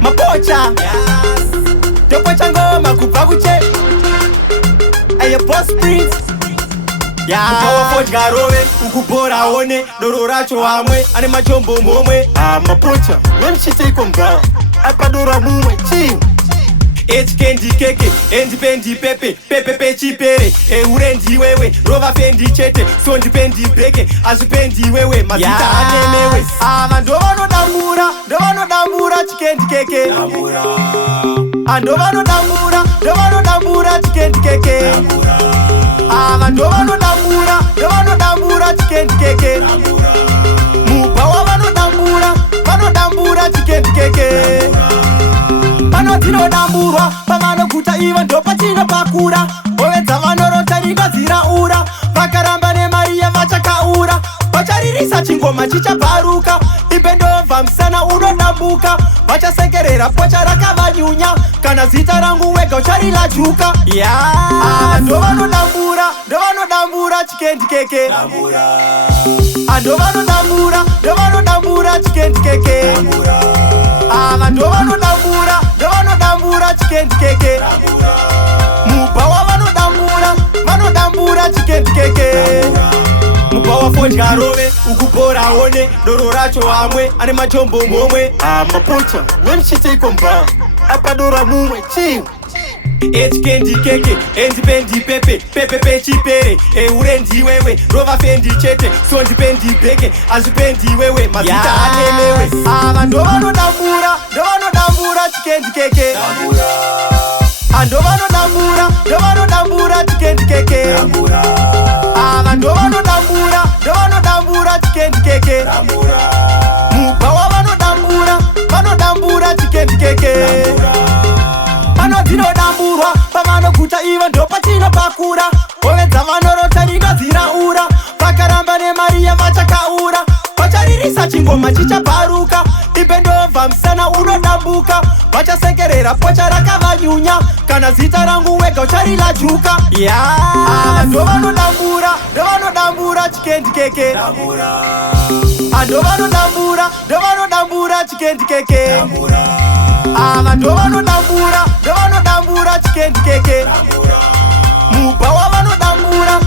Mapocha Topocha ngoma kubva kuche Ayo Boss Prince Kupawa fodya rove ukubhora one doro racho hamwe ane machombo momwe Mapocha Nemchiteiko mgawa akadora mumwe chii Echikendi keke, endipendi pepe, pepe pechipere Eurendi wewe, rova fendi chete, sondi pendi breke Azipendi wewe, mazita anemewe Ndovano dambura, chikendi keke Ndovano dambura, chikendi keke Ndovano dambura, chikendi keke Mupawa vanodambura, chikendi keke Pano tinodamburwa, pavanoguta ivo ndopatino pakura Ovedza vanorota ringazira ura Vakaramba nemariya vachakaura Vacharirisa chingoma chichabharuka Ipe ndobva musana unodambuka Vachasekerera pocha rakavanyunya Kana zita rangu wega ucharilajuka Ndovanodambura chikendi keke Ndovanodambura chikendi keke Ndovanodambura chikendi keke Mupawa vanodambura chikendi keke Mupawa fodya rove ukubhora one doro racho hamwe ane machombo momwe Mapocha Nemchiteiko mgawa akadora mumwe chii Echikendi keke, endipendi pepe, pepe pechipere Eurendi wewe, rova fendi chete, sondi pendi breke Azipendi wewe, mazita anemewe Ndovanodambura, chikendi keke Ndovanodambura, chikendi keke Ndovanodambura, chikendi keke Mupawa vanodambura, chikendi keke Pano tinodamburwa, pavanoguta ivo ndopatino pakura Ovedza vanorota ringazira ura Vakaramba nemariya vachakaura Vacharirisa chingoma chichabharuka Ipe ndobva musana unodambuka Vachasekerera pocha rakavanyunya Kana zita rangu wega ucharilajuka Ndovanodambura chikendi keke Ndovanodambura chikendi keke Ndovanodambura chikendi keke Mupawa vanodambura